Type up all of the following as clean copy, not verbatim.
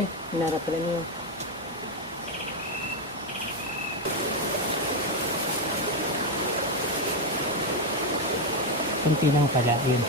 Ay, hinarap pala niyo. Kunti lang pala, yun.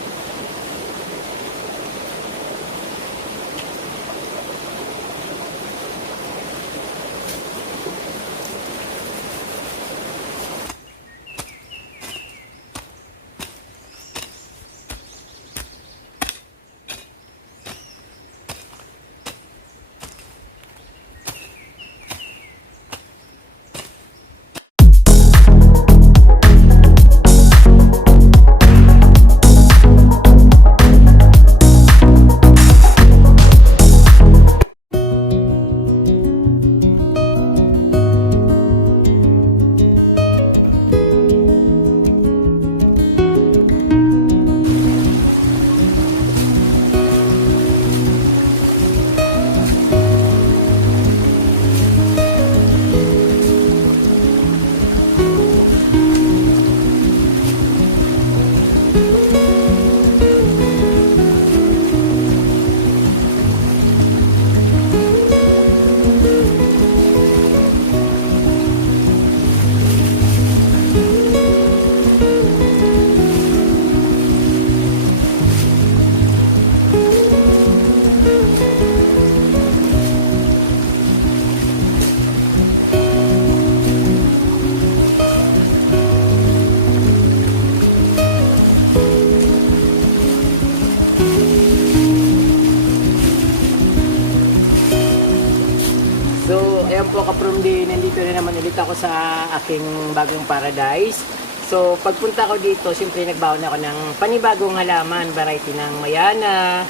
So, ayan po ka-from-di, nandito na naman ulit ako sa aking bagong paradise. So, pagpunta ko dito, siyempre nagbaon ako ng panibagong halaman, variety ng mayana.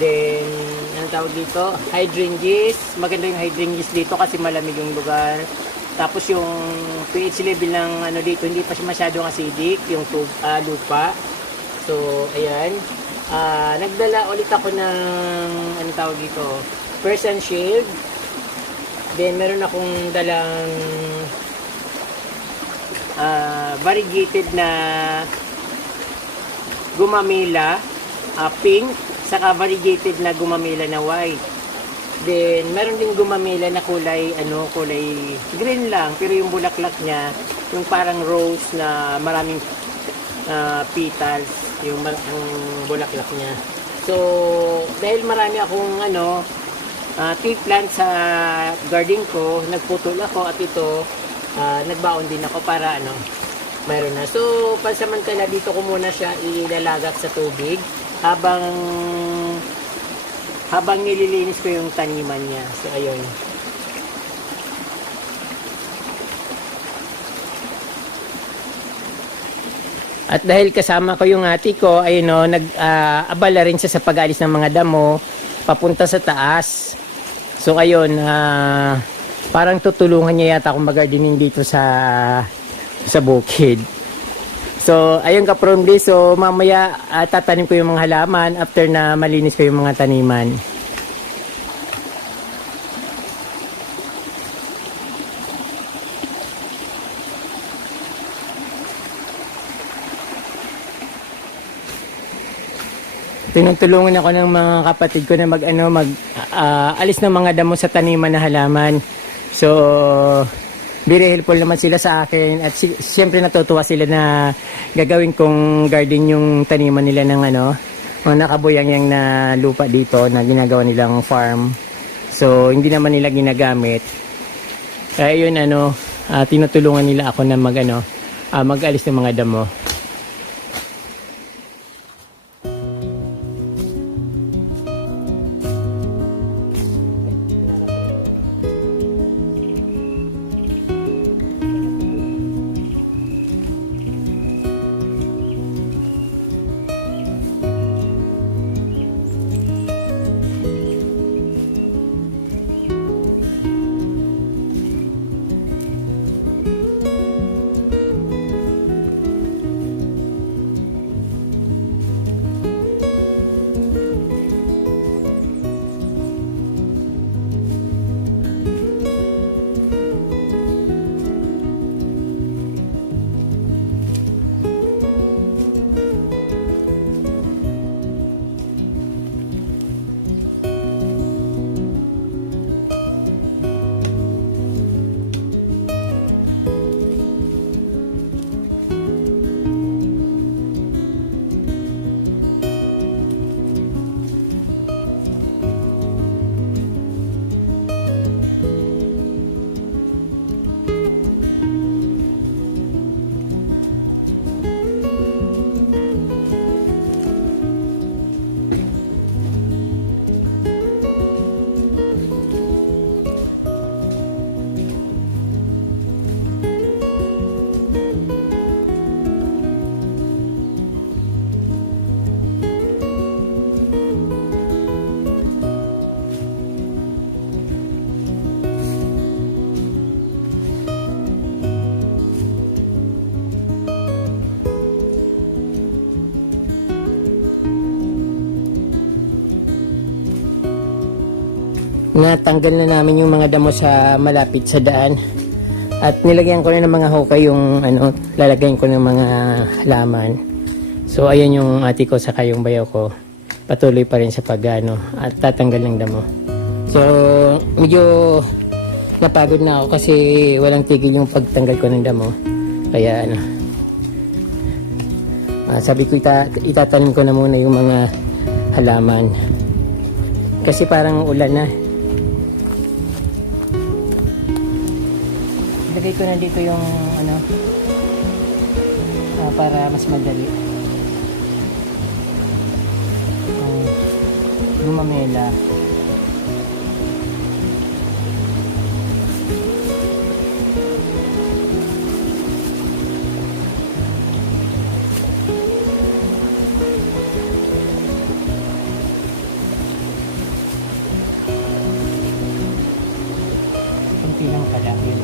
Then, ano tawag dito? Hydrangeas. Maganda yung hydrangeas dito kasi malamig yung lugar. Tapos yung pH level ng ano dito, hindi pa siya masyadong acidic, yung lupa. So, ayan. Nagdala ulit ako ng, ano tawag dito? Persian Shade. Then, meron akong dalang variegated na gumamela, pink, saka variegated na gumamela na white. Then, meron din gumamela na kulay green lang, pero yung bulaklak niya, yung parang rose na maraming petals, yung ang bulaklak niya. So, dahil marami akong tea plant sa garden ko, nagputol ako at ito nagbaon din ako para mayroon na. So pansamantala dito ko muna siya ilalagak sa tubig habang nililinis ko yung taniman niya. So ayun. At dahil kasama ko yung ate ko, ayun nag-abala rin siya sa pag-alis ng mga damo papunta sa taas. So ayun, parang tutulungan niya yata akong mag-gardening dito sa bukid. So ayun ka-from-di, so mamaya tatanim ko yung mga halaman after na malinis ko yung mga taniman. Tinutulungan ako ng mga kapatid ko na alis ng mga damo sa taniman na halaman. So, very helpful naman sila sa akin at siyempre natutuwa sila na gagawin kong garden yung taniman nila ng nakabuyang yang na lupa dito na ginagawa nilang farm. So, hindi naman nila ginagamit. Kaya yun tinutulungan nila ako na mag-alis ng mga damo. natanggal na namin yung mga damo sa malapit sa daan. At nilagyan ko na ng mga hukay yung lalagyan ko ng mga halaman. So ayan yung ate ko saka yung bayaw ko. Patuloy pa rin sa pag-ano at tatanggal ng damo. So medyo napagod na ako kasi walang tigil yung pagtanggal ko ng damo. Kaya sabi ko itatanim ko na muna yung mga halaman. Kasi parang ulan na. Ilagay ko na dito yung para mas madali. Gumamela. Kunti lang pala yun.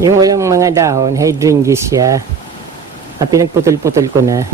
Yung walang mga dahon, hydrangeas siya. Pinagputol-putol ko na.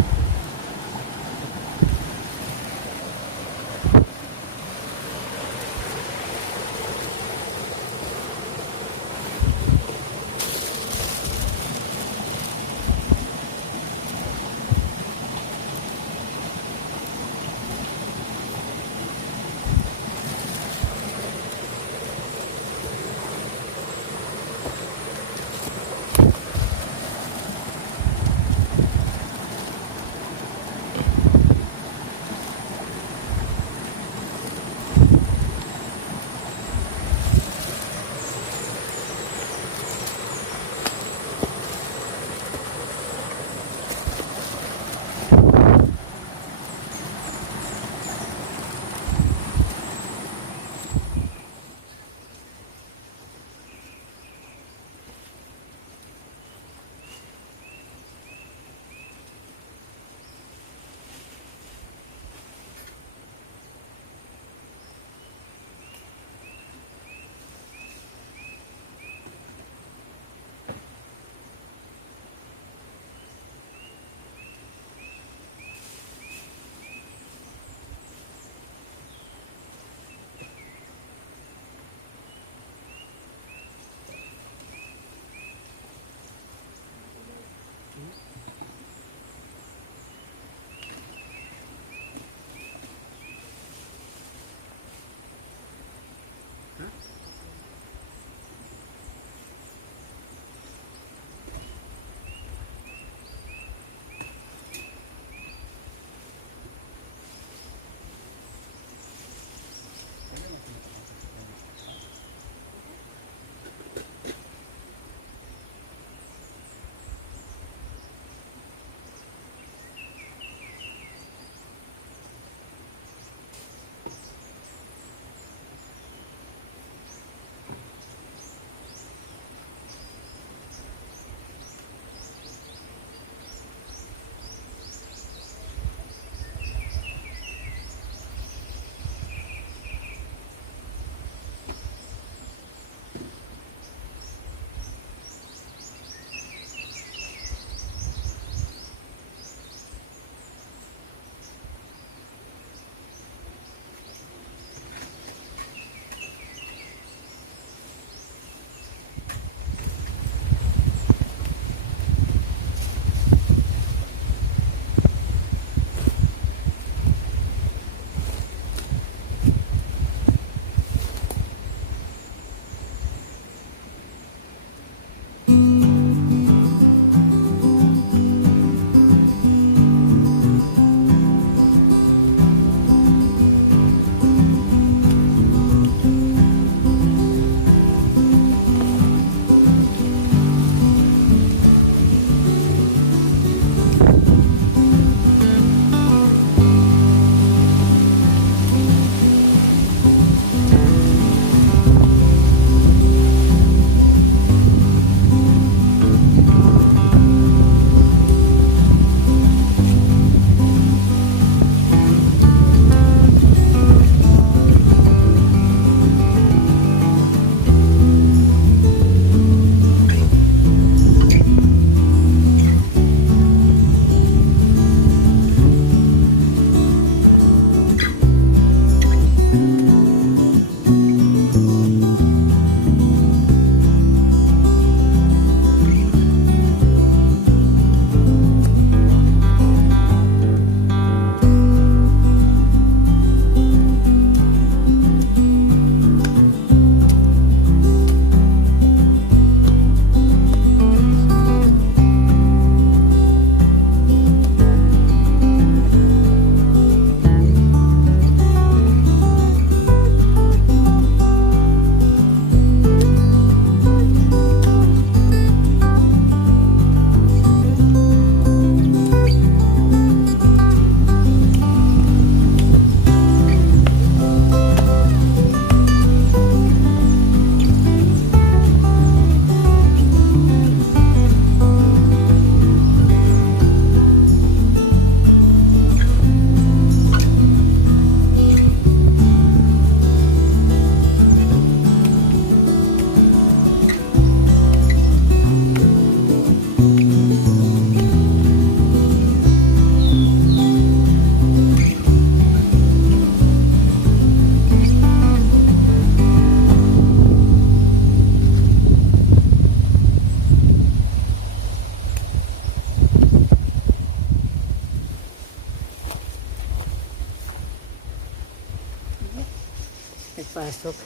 pumasok.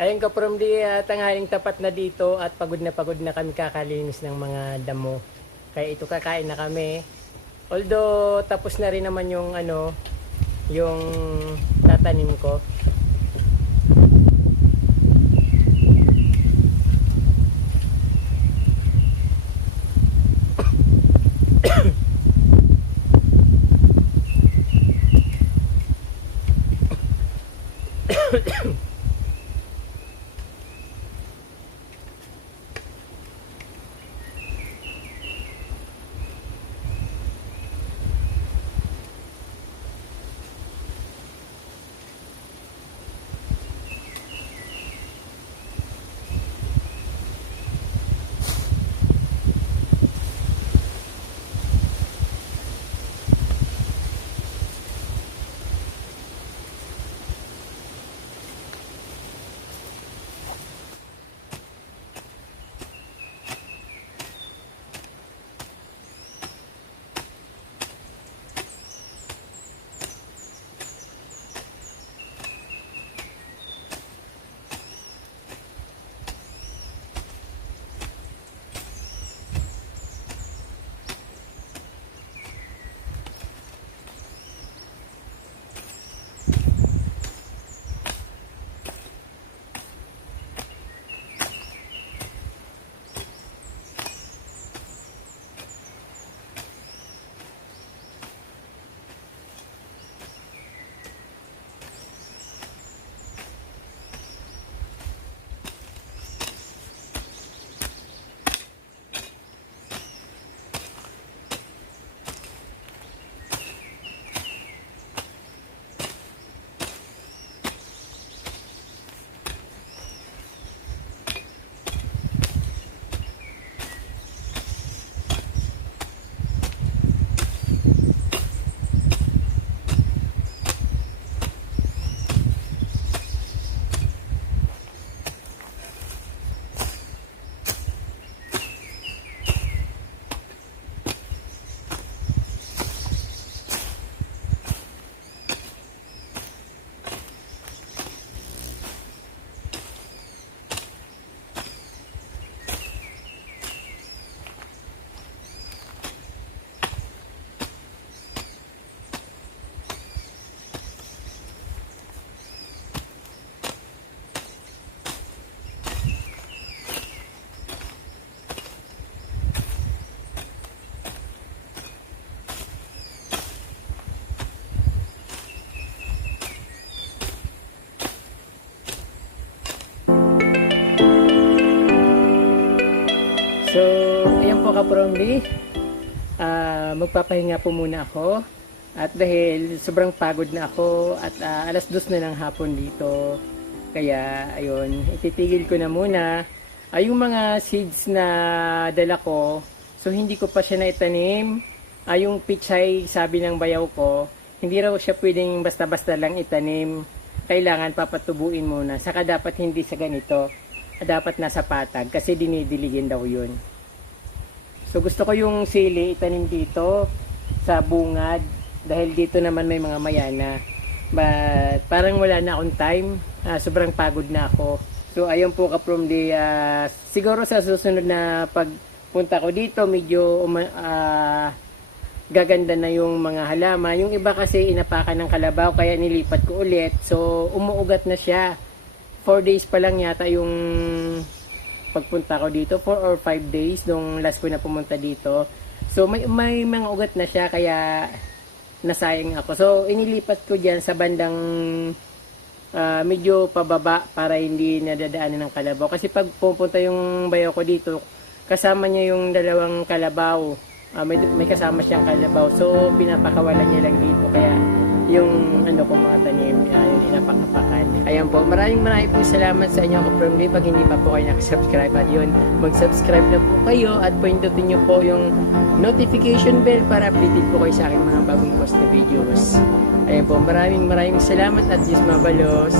Ayun ka from tanghaling tapat na dito at pagod na kami kakalinis ng mga damo. Kaya ito kakain na kami. Although tapos na rin naman yung yung tatanim ko. So, ayan po ka-promdi. Magpapahinga po muna ako. At dahil sobrang pagod na ako at alas 2 na ng hapon dito. Kaya, ayun, ititigil ko na muna. Yung mga seeds na dala ko, so hindi ko pa siya naitanim. Yung pichay, sabi ng bayaw ko, hindi raw siya pwedeng basta-basta lang itanim. Kailangan papatubuin muna. Saka dapat hindi sa ganito. Dapat nasa patag kasi dinidiligin daw yun. So gusto ko yung sili itanim dito sa bungad dahil dito naman may mga mayana. But parang wala na akong time. Sobrang pagod na ako. So ayun po ka-from siguro sa susunod na pagpunta ko dito medyo gaganda na yung mga halaman. Yung iba kasi inapakan ng kalabaw kaya nilipat ko ulit. So umuugat na siya. 4 days pa lang yata yung pagpunta ko dito. 4 or 5 days nung last ko na pumunta dito. So may mga ugat na siya kaya nasayang ako. So inilipat ko dyan sa bandang medyo pababa para hindi nadadaanan ng kalabaw. Kasi pag pupunta yung bayaw ko dito, kasama niya yung dalawang kalabaw. May kasama siyang kalabaw. So pinapakawalan niya lang dito. Kaya yung ko mga tanim, yung inapak-apakan. Ayan po, maraming po salamat sa inyo ka-from day. Pag hindi pa po kayo nakasubscribe at yun, mag-subscribe na po kayo at pindutin nyo po yung notification bell para updated po kayo sa aking mga bagong post na videos. Ayan po, maraming salamat at Diyos mabalos.